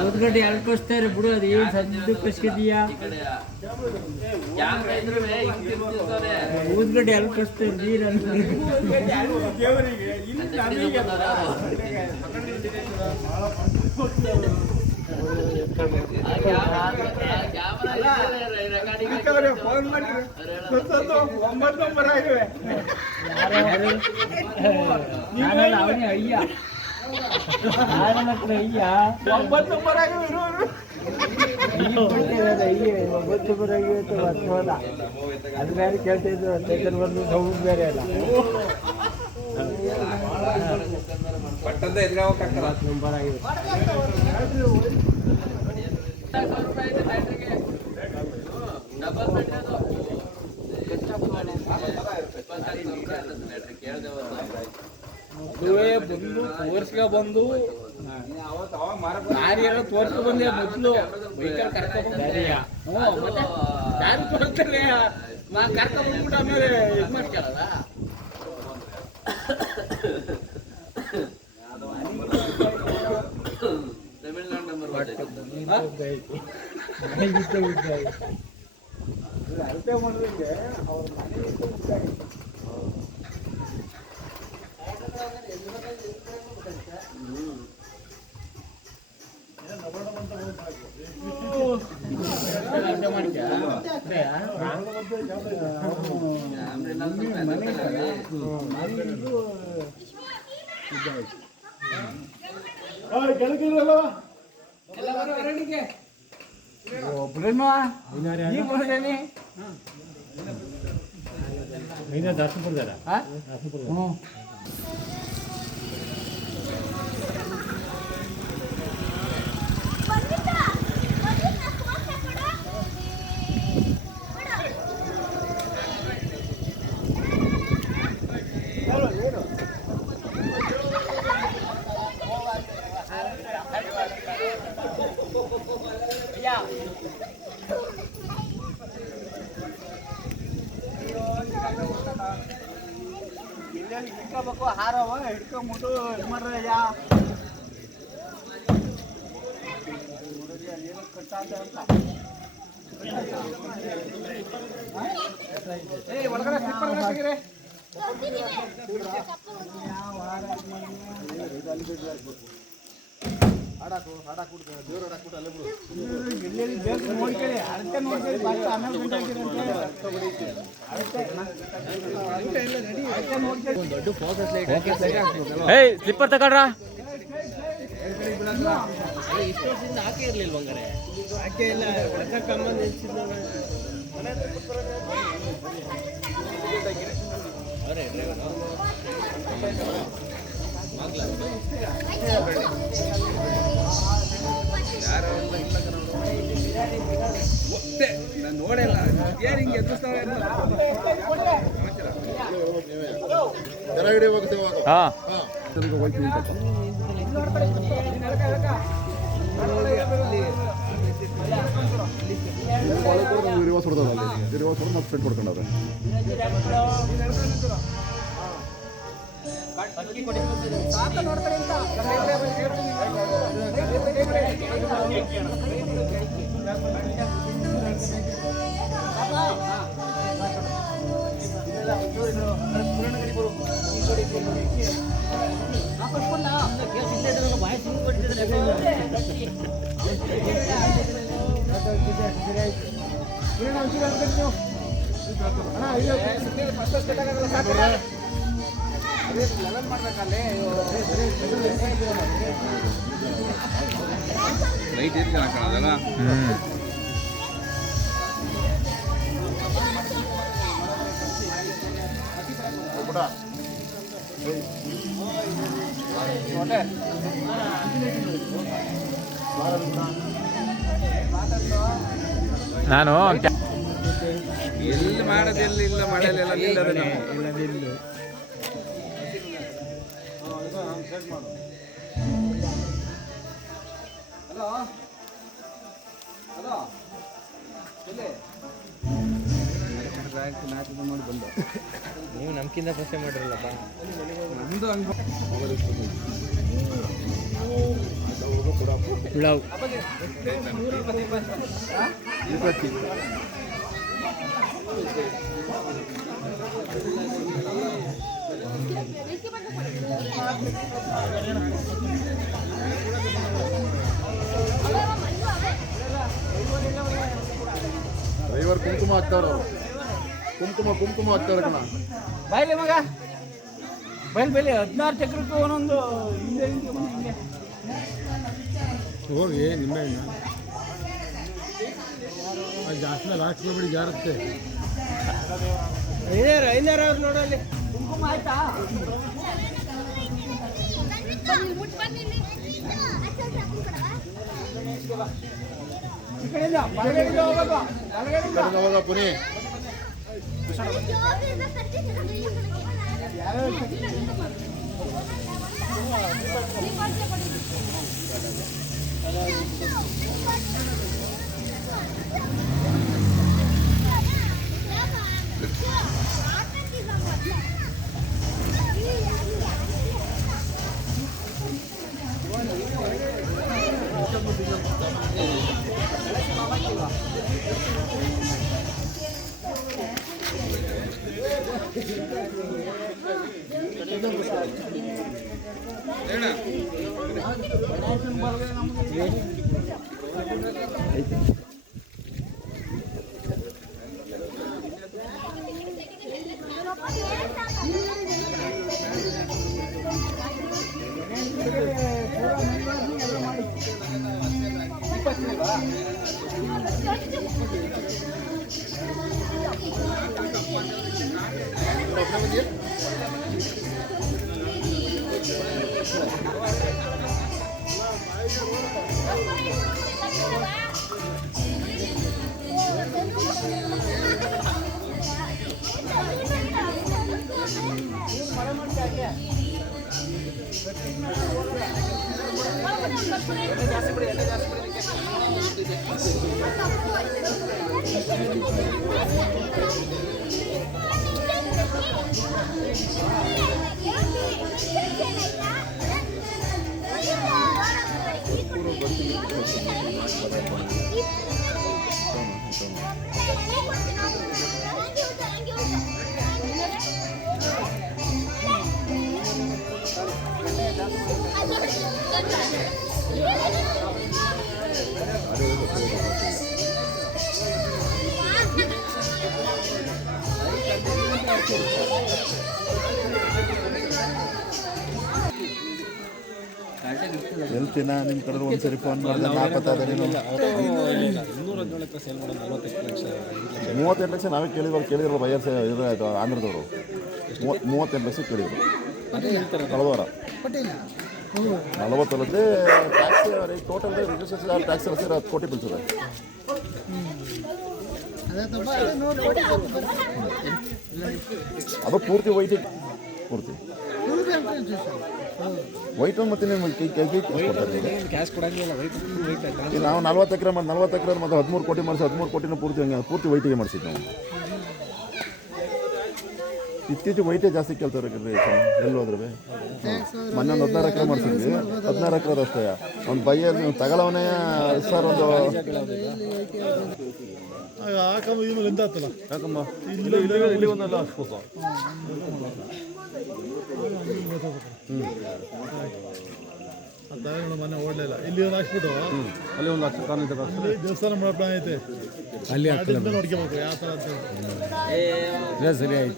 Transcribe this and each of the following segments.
ಊದ್ಗಡ್ಡೆ ಎರಡು ಕಳಿಸ್ತಾರೆ ಬಿಡು, ಅದು ಏನು ಸದ್ದು ಕಳ್ಸ್ಕಿದೀಯಾ? ಊದ್ಗಡ್ಡೆ ಎರಡು ಕಳಿಸ್ತಾರೆ ನೀರನ್ನು. ಅವನೇ ಅಯ್ಯ, ಅಯ್ಯ 9 ಬರಾಗಿತ್ತು ವರ್ಷವಲ್ಲ. ಅದು ಬೇರೆ ಕೇಳ್ತಿದ್ದು ಚೇತನ್ ಬಂದು ಸೌಂಡ್ ಬೇರೆ ಅಲ್ಲ. ನಂಬರ್ ಆಗಿದೆ. ಬಂದು ತೋರ್ಸ್ಕ ಬಂದು ಯಾರು ತೋರ್ಸ್ಕೊ ಬಂದೆ ಮೊದ್ಲು ವೆಹಿಕಲ್ ಕರ್ಕೊಂಡ್ರೆ ನಾ ಕರ್ಕೊಂಡ್ ಬಂದ್ಬಿಟ್ಟು ಆಮೇಲೆ ಇದು ಮಾಡ್ಕೊಳ್ಳಲ್ಲ. ತಮಿಳ್ನಾಡು ನಂಬರ್ ಅಳತೆ ಮಾಡೋದ್ರಿಗೆ ಅವ್ರ ಮನೆ ಒಬ್ಬರೇನು ದರ್ಶನ ಬರ್ದಾರ. ಹಿಡ್ಕೋಬೇಕು, ಹಾರವ ಹಿಡ್ಕೊಂಬಿಟ್ಟು ಇದು ಮಾಡ್ರಯ್ಯ. ಏನು ಕಟ್ಟಾದ ಅಂತ ಒಳಗಡೆ ಸಿಗ್ರೆ ಹಾಡಾಕು ಹಾಡಾಕ್ಬಿಡ್ತು, ದೇವ್ರು ಹಾಡಾಕ್ಬಿಟ್ಟು ಅಲ್ಲೇ ಬಿಡು. ಎಲ್ಲೆಲ್ಲಿ ಬೇಕು ನೋಡ್ಕೊಳ್ಳಿ, ಅಳತೆ ನೋಡ್ಕೊಳ್ಳಿ. ಫಸ್ಟ್ ಆಮೇಲೆ ದೊಡ್ಡ ಫೋಕಸ್ ಲೈಟ್ ಸ್ಲಿಪ್ಪರ್ ತಗೊಳ್ರ. ಇಷ್ಟು ವರ್ಷದಿಂದ ಹಾಕೇ ಇರ್ಲಿಲ್ಲ ಬಂಗಾರೆ, ಹಾಕೇ ಇಲ್ಲ. ಕಮ್ಮ ನಿಲ್ಸಿದ್ದ ಅವರೇ ಡ್ರೈವರು ನಾನು ನೋಡಿಲ್ಲ ಹಿಂಗೆ ಎದುರಿಸ್ತಾವೆ. ರಿವರ್ಸ್ ಹೊಡೆದಲ್ಲ, ರಿವರ್ಸ್ ಹೊಡೆದು ಮತ್ತೆ ಸ್ಪೀಡ್ ಕೊಡ್ಕೊಂಡವ್ರೆ. ಲೈಟ್ ಇರ್ಲಿ ಹಾಕೋದಲ್ಲ. ನಾನು ಎಲ್ಲಿ ಮಾಡೋದೆಲ್ಲ ಇಲ್ಲ, ಮಳೆಯಲ್ಲೆಲ್ಲ ನಿಲ್ಲೋದು ನಾವು. ಹಲೋ ಹಲೋ ಎಲ್ಲಿ ಮಾಡಿ ಬಂದು ನೀವು ನಮ್ಕಿಂತ ಫಸ್ಟ್ ಮಾಡಿರಲ್ಲಪ್ಪ. ನಮ್ದು ಹಂಗೆ ಹುಳಾವ್ ಡ್ರೈವರ್ ಕುಂಕುಮ ಹಾಕ್ತಾವ್ರು, ಕುಂಕುಮ ಹಾಕ್ತಾವ್ರೆ ಕಣ. ಬಾಯ್ಲಿ ಮಗ ಬೈಲಿ 16 ಚಕ್ರಕ್ಕೂ ಒಂದೊಂದು ಹಿಂದೆ ಹೋಗಿ ನಿಂಬೆಹಣ್ಣು ಅದು ಜಾಸ್ತಿ ಲಾಸ್ಟ್ ಬಿಡಿ ಜಾರುತ್ತೆ. ಐದಾರು ಅವ್ರು ನೋಡಲ್ಲಿ ಕುಂಕುಮ ಆಯ್ತಾ ಈ ಕಡೆಯಿಂದ ಬಲಗಡೆಯಿಂದ ಹೋಗ್ಬೇಕು, ಬಲಗಡೆಯಿಂದ. ಹೋಗ ಪುನಿ ಹೇಳ್ತೀನ ನಿಮ್ಮ ಕಡೆ ಒಂದ್ಸರಿ ಫೋನ್ ಮಾಡಿದ್ರೆ ನಾಪತ್ತಾದ ನೀನು 38 ಲಕ್ಷ ನಾವೇ ಕೇಳಿದ್ರು ಬೈಯರ್ ಇದಾಯ್ತು ಆಂಧ್ರದವರು 38 ಲಕ್ಷ ಕೇಳಿದ್ರು ಕಳೆದವಾರ 40 ಅಲ್ಲದೆ ಟ್ಯಾಕ್ಸ್ ಟೋಟಲ್ ರಿಜಿಸ್ಟ್ರೇಷನ್ ಟ್ಯಾಕ್ಸ್ ಸೇರಿ 10 ಕೋಟಿ ಬೀಳ್ತದೆ. ಅದು ಪೂರ್ತಿ ವೈಟಿಗೆ ಪೂರ್ತಿ ವೈಟ್ ಮತ್ತೆ ಕ್ಯಾಶ್ ಕೊಡಂಗಿಲ್ಲ. ನಾವು 40 ಎಕರೆ ಮತ್ತು 13 ಕೋಟಿ ಮಾಡಿಸಿ 13 ಕೋಟಿನ ಪೂರ್ತಿ ವೈಟಿಗೆ ಮಾಡಿಸಿದ್ದು ನಾವು. ಇತ್ತೀಚೆಗೆ ವೈಟೇ ಜಾಸ್ತಿ ಕೇಳ್ತಾರೆ ಎಲ್ಲಿ ಹೋದ್ರೆ. ಮೊನ್ನೆ ಒಂದು 16 ಎಕರೆ ಮಾಡಿಸಿದ್ವಿ, 16 ಎಕರೆ ಅಷ್ಟೇ. ಒಂದು ಬೈಯ ತಗೊಳ್ಳವನೇ ಸರ್ ಒಂದು ಹಾಕಮ್ಮ ಈ ಮೇಲೆ ಎಂತ ಆಗ್ತಲ್ಲ ಯಾಕಮ್ಮ ಇಲ್ಲಿ ಒಂದಲ್ಲ ಹಾಕ್ಬೋದು. ಮನೆ ಓಡಲಿಲ್ಲ ಇಲ್ಲಿ ಒಂದು ಹಾಕ್ಬಿಟ್ಟು ಅಲ್ಲಿ ಒಂದು ಅಲ್ಲಿ ದೇವಸ್ಥಾನ ಮಾಡೋ ಪ್ಲಾನ್ ಐತೆ. ಅಲ್ಲಿ ನೋಡ್ಕೋಬೇಕು ಯಾವ ಥರ ಅಂತ ಸರಿ ಆಯ್ತು.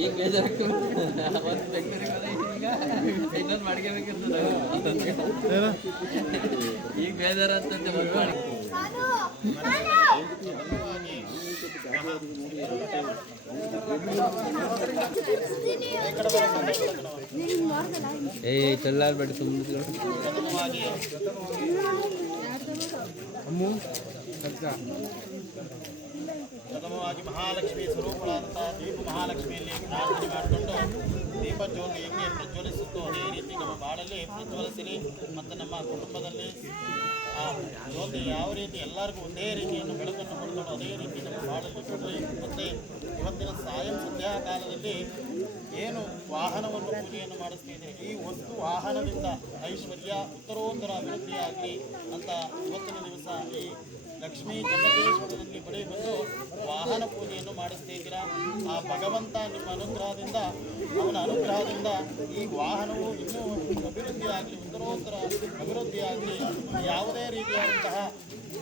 ಈಗ ಬೇಜಾರಾಗ್ತದೆ. ಇನ್ನೊಂದು ಮಾಡ್ಕೋಬೇಕಿರ್ತದೆ. ಈಗ ಬೇಜಾರಾಗ್ತದೆ. ಚೆಲ್ಲಾಡ್ಬೇಡಿ ಸುಮ್ಮನೆ ಅಮ್ಮು ಪ್ರಥಮವಾಗಿ ಮಹಾಲಕ್ಷ್ಮಿ ಸ್ವರೂಪಗಳಾದಂಥ ದೀಪ ಮಹಾಲಕ್ಷ್ಮಿಯಲ್ಲಿ ಪ್ರಾರ್ಥನೆ ಮಾಡಿಕೊಂಡು ಜ್ಯೋತಿ ಹೆಂಗೆ ಪ್ರಜ್ವಲಿಸುತ್ತೋ ಅದೇ ರೀತಿ ನಮ್ಮ ಬಾಳಲ್ಲಿ ಪ್ರಜ್ವಲಿಸಿರಿ ಮತ್ತು ನಮ್ಮ ಕುಟುಂಬದಲ್ಲಿ ಆ ಜ್ಯೋತಿ ಯಾವ ರೀತಿ ಎಲ್ಲರಿಗೂ ಒಂದೇ ರೀತಿಯನ್ನು ಬೆಳಕನ್ನು ಕೊಡ್ತಾಡೋ ಅದೇ ರೀತಿ ನಮ್ಮ ಬಾಳಲ್ಲಿ ಕೊಡಲಿ. ಮತ್ತು ಇವತ್ತಿನ ಸಾಯಂ ಸಂಧ್ಯಾ ಕಾಲದಲ್ಲಿ ಏನು ವಾಹನವನ್ನು ಪೂಜೆಯನ್ನು ಮಾಡಿಸ್ತಿದೆ, ಈ ವಸ್ತು ವಾಹನದಿಂದ ಐಶ್ವರ್ಯ ಉತ್ತರೋತ್ತರ ಅಭಿವೃದ್ಧಿಯಾಗಲಿ ಅಂತ ಇವತ್ತಿನ ದಿವಸ ಈ ಲಕ್ಷ್ಮೀ ಜಗದೀಶ್ವರನಲ್ಲಿ ಬಳಿ ಬಂದು ವಾಹನ ಪೂಜೆಯನ್ನು ಮಾಡಿಸ್ತಾ ಇದ್ದೀರಾ. ಆ ಭಗವಂತ ನಿಮ್ಮ ಅನುಗ್ರಹದಿಂದ, ಅವನ ಅನುಗ್ರಹದಿಂದ ಈ ವಾಹನವು ಇನ್ನೂ ಅಭಿವೃದ್ಧಿಯಾಗಲಿ, ಉತ್ತರೋತ್ತರ ಅಭಿವೃದ್ಧಿಯಾಗಲಿ. ಯಾವುದೇ ರೀತಿಯಾದಂತಹ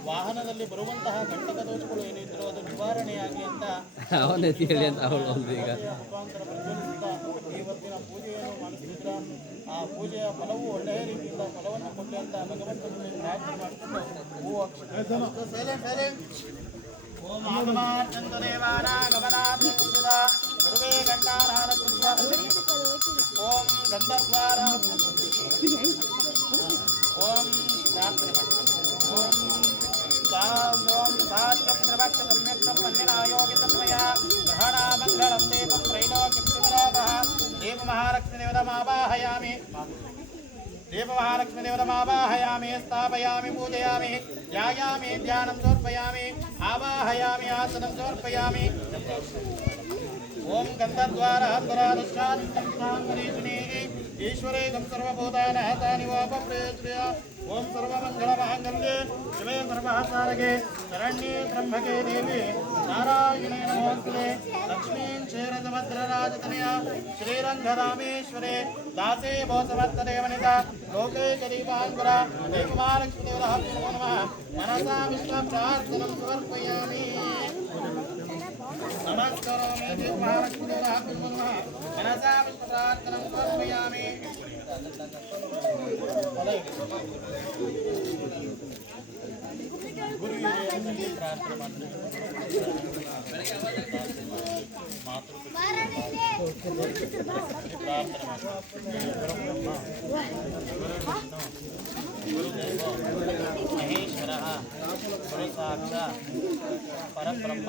ವಾಹನದಲ್ಲಿ ಬರುವಂತಹ ಕಂಟಕ ದೋಷಗಳು ಏನಿದ್ರು ಅದು ನಿವಾರಣೆಯಾಗಲಿ ಅಂತ ಅವನೇ ಹೇಳಿ ಅಂತ ಅವಳು ಈಗ ಮುಖಾಂತರ ಪ್ರಜ್ವಲಿಸುತ್ತಾ ಇವತ್ತಿನ ಪೂಜೆಯನ್ನು ಮಾಡಿಸ್ತಿದ್ರ. ಆ ಪೂಜೆಯ ಫಲವು ಒಳ್ಳೆಯ ರೀತಿಯಿಂದ ಫಲವನ್ನು ಕೊಡಲಿ ಅಂತ ಭಗವಂತನಲ್ಲಿ ಪ್ರಾರ್ಥನೆ ಮಾಡಿಕೊಂಡು ಓಂ ಆಗಮಾರ್ಚಂತ ದೇವಾನ ಗಮನಾತ್ಮಕ ಗುರುವೇ ಗಂಟಾನಾದ ಕೃಷ್ಣ ಓಂ ಗಂಧದ್ವಾರ ಓಂ ಪ್ರಾರ್ಥನೆ ಮಾಡ್ತಾರೆ. ಓಂ ಓಂ ಸಾಚಕ್ರವಕ್ಷ ಸಮ್ಯಕ್ತಂ ವನ್ಯನಾಯೋಗಿತನ್ಮಯ ಗ್ರಹಣಾಮಂಗಳಂ ದೇವಂ ತ್ರೈಲೋಕ್ಯಂ ದೇವಮಹಾಲಕ್ಷ್ಮೀ ದೇವತಮಾವಾಹಯಾಮಿ देवमहालक्ष्मी देवतमावाहयामि स्थापयामि पूजयामि ध्यायामि ध्यानं समर्पयामि आवाहयामि आसनं समर्पयामि ओम गन्धद्वारः दुरादुष्टादिष्टाङ्गरीषिणी ईश्वरेदं सर्वभूतानां तानिवापप्रेत्य ओम सर्वमङ्गलमाङ्गल्ये शिवे सर्वसारगे शरण्ये त्र्यम्बके देवी नारायणे नमोस्तुते लक्ष्मीं क्षीरसमुद्रराजतनया श्रीरङ्गरामेश्वरे दासे भोसवत्तदेवनिता लोके गरीबाङ्कुरा देवमहालक्ष्मी देवताभ्यो नमः मनसा विश्वप्रार्थनं समर्पयामि नमस्कारामि देवमहालक्ष्मी देवताभ्यो नमः मनसा विश्वप्रार्थनं समर्पयामि ಗುರುವಿಗೆ ಪ್ರಾರ್ಥನೆ ಮಾಡ್ತಾರೆ. ಪ್ರಾರ್ಥನೆ ಗುರುದೇವ ಮಹೇಶ್ವರ ಗುರು ಸಾಕ್ಷಾತ್ ಪರಬ್ರಹ್ಮ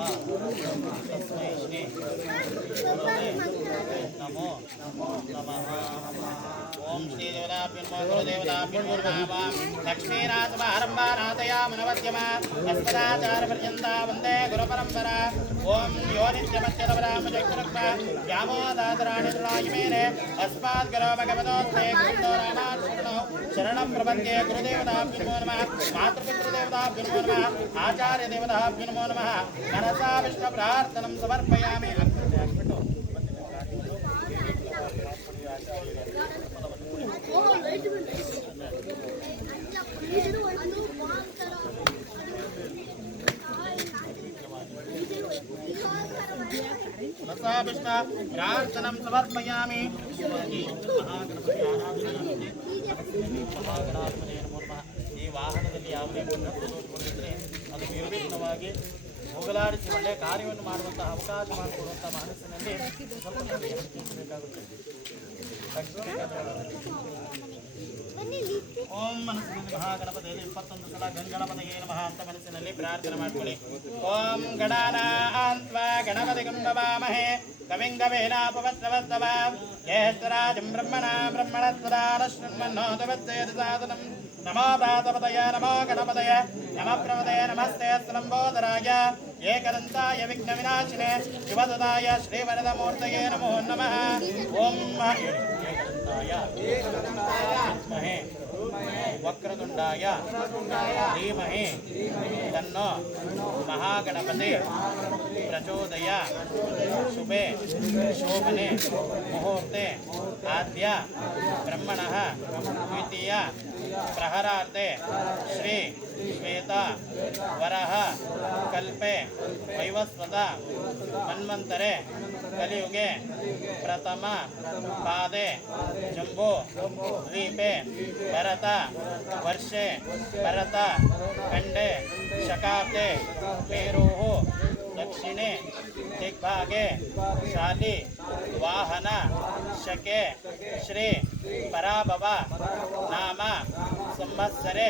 ತಸ್ಮೈ ಶ್ರೀ ಗುರುವೇ ನಮೋ ನಮಃ. ಓಂ ಶ್ರೀ ದೇವತಾಭ್ಯೋ ನಮಃ ಗುರುದೇವತಾಭ್ಯೋ ನಮಃ. ಲಕ್ಷ್ಮೀನಾಥಮಾರಂಭಾನಾಥಯಾಮನವದ್ಯಮ ಅಸ್ಮದಾಚಾರ್ಯಪರ್ಯಂತಾ ವಂದೇ ಗುರುಪರಂಪರಾ. ಓಂ ಯೋ ನಿತ್ಯಮತ್ಯದವರಾಮಜಗ್ರಕ್ಮ ವ್ಯಾಮೋದಾತರಾಣಿ ದುರಾಯಿಮೇನೆ ಅಸ್ಮಾತ್ ಗುರೋ ಭಗವತೋಸ್ತೆ ಗುರುಂದೋ ರಾಮಾನುಷಣೋ ಶರಣಂ ಪ್ರಪದ್ಯೆ. ಗುರುದೇವತಾಭ್ಯೋ ನಮಃ ಮಾತೃಪಿತೃದೇವತಾಭ್ಯೋ ನಮಃ ಆಚಾರ್ಯ ದೇವತಾಭ್ಯೋ ನಮಃ ಮನಸಾ ವಿಷ್ಣು ಪ್ರಾರ್ಥನಂ ಸಮರ್ಪಯಾಮಿ. मनसा विष्णु प्रार्थनं समर्पयामि. ಮಹಾಗಣಾಧಿಪತಿಯೇ ನಮೋ ನಮಃ. ಈ ವಾಹನದಲ್ಲಿ ಯಾವುದೇ ದೋಷಗಳಿದ್ದರೆ ಅದು ನಿರ್ವಿಘ್ನವಾಗಿ ಹೋಗಲಾಡಿಸಿ ಒಳ್ಳೆಯ ಕಾರ್ಯವನ್ನು ಮಾಡುವಂತಹ ಅವಕಾಶ ಮಾಡಿಕೊಡುವಂಥ ಮನಸ್ಸಿನಲ್ಲಿ ಸ್ವಲ್ಪ ನಾವು ಹೆಚ್ಚಿಸಬೇಕಾಗುತ್ತೆ. ಓಂ ಮನಸ್ಸಿನಲ್ಲಿ ಮಹಾಗಣಪತಿಯಲ್ಲಿ 21 ಸಲ ಗಂಗಣಪತಿಗೆ ನಮಃ ಅಂತ ಮನಸ್ಸಿನಲ್ಲಿ ಪ್ರಾರ್ಥನೆ ಮಾಡಿಕೊಳ್ಳಿ. ಓಂ ಗಣಾನಾನ್ತ್ವಾ ಗಣಪತಿಗಂ ನಮಾಮಹೇ ಕವಿಂ ಕವೀನಾಪವಸ್ತ್ರವಸ್ತವ ಜ್ಯೇಷ್ಠರಾಜಂ ಬ್ರಹ್ಮಣಸ್ಪದಾನಶ್ರನ್ಮನ್ನೋತವತ್ಸೇದ ಸಾಧನಂ. ನಮೋ ಪ್ರಾತಪದಯ ನಮೋ ಗಣಪತಯ ನಮಃ ಪ್ರಮದಯ ನಮಸ್ತೆ ಸ್ತಂಬೋದರಾಯ ಏಕದಂತಾಯ ವಿಘ್ನ ವಿನಾಶಿನೇ ಶಿವಸುತಾಯ ಶ್ರೀವರದಮೂರ್ತಯೇ ನಮೋ ನಮಃ. ಓಂ ವಿದ್ಮಹೇ ವಕ್ರತುಂಡಾಯ ಧೀಮಹಿ ತನ್ನೋ ಮಹಾಗಣಪತಿ ಪ್ರಚೋದಯ. ಶುಭೆ ಶೋಭನೆ ಮುಹೂರ್ತೆ ಆದ್ಯ ಬ್ರಹ್ಮಣಃ ದ್ವಿತೀಯ ಪ್ರಹರಾರ್ಧೆ ಶ್ರೀ ಶ್ವೇತ ವರಹ ಕಲ್ಪೆ ವೈವಸ್ವತ ಮನ್ವಂತರೆ ಕಲಿಯುಗೆ ಪ್ರಥಮ ಪಾದೆ ಜಂಬೂ ದ್ವೀಪೆ ಭರತ ವರ್ಷೆ ಭರತ ಖಂಡೆ ಶಕಾಬ್ದೆ ಮೇರುಃ दक्षिणे दिग्भागे शाली वाहन शके श्री पराभव नाम संवत्सरे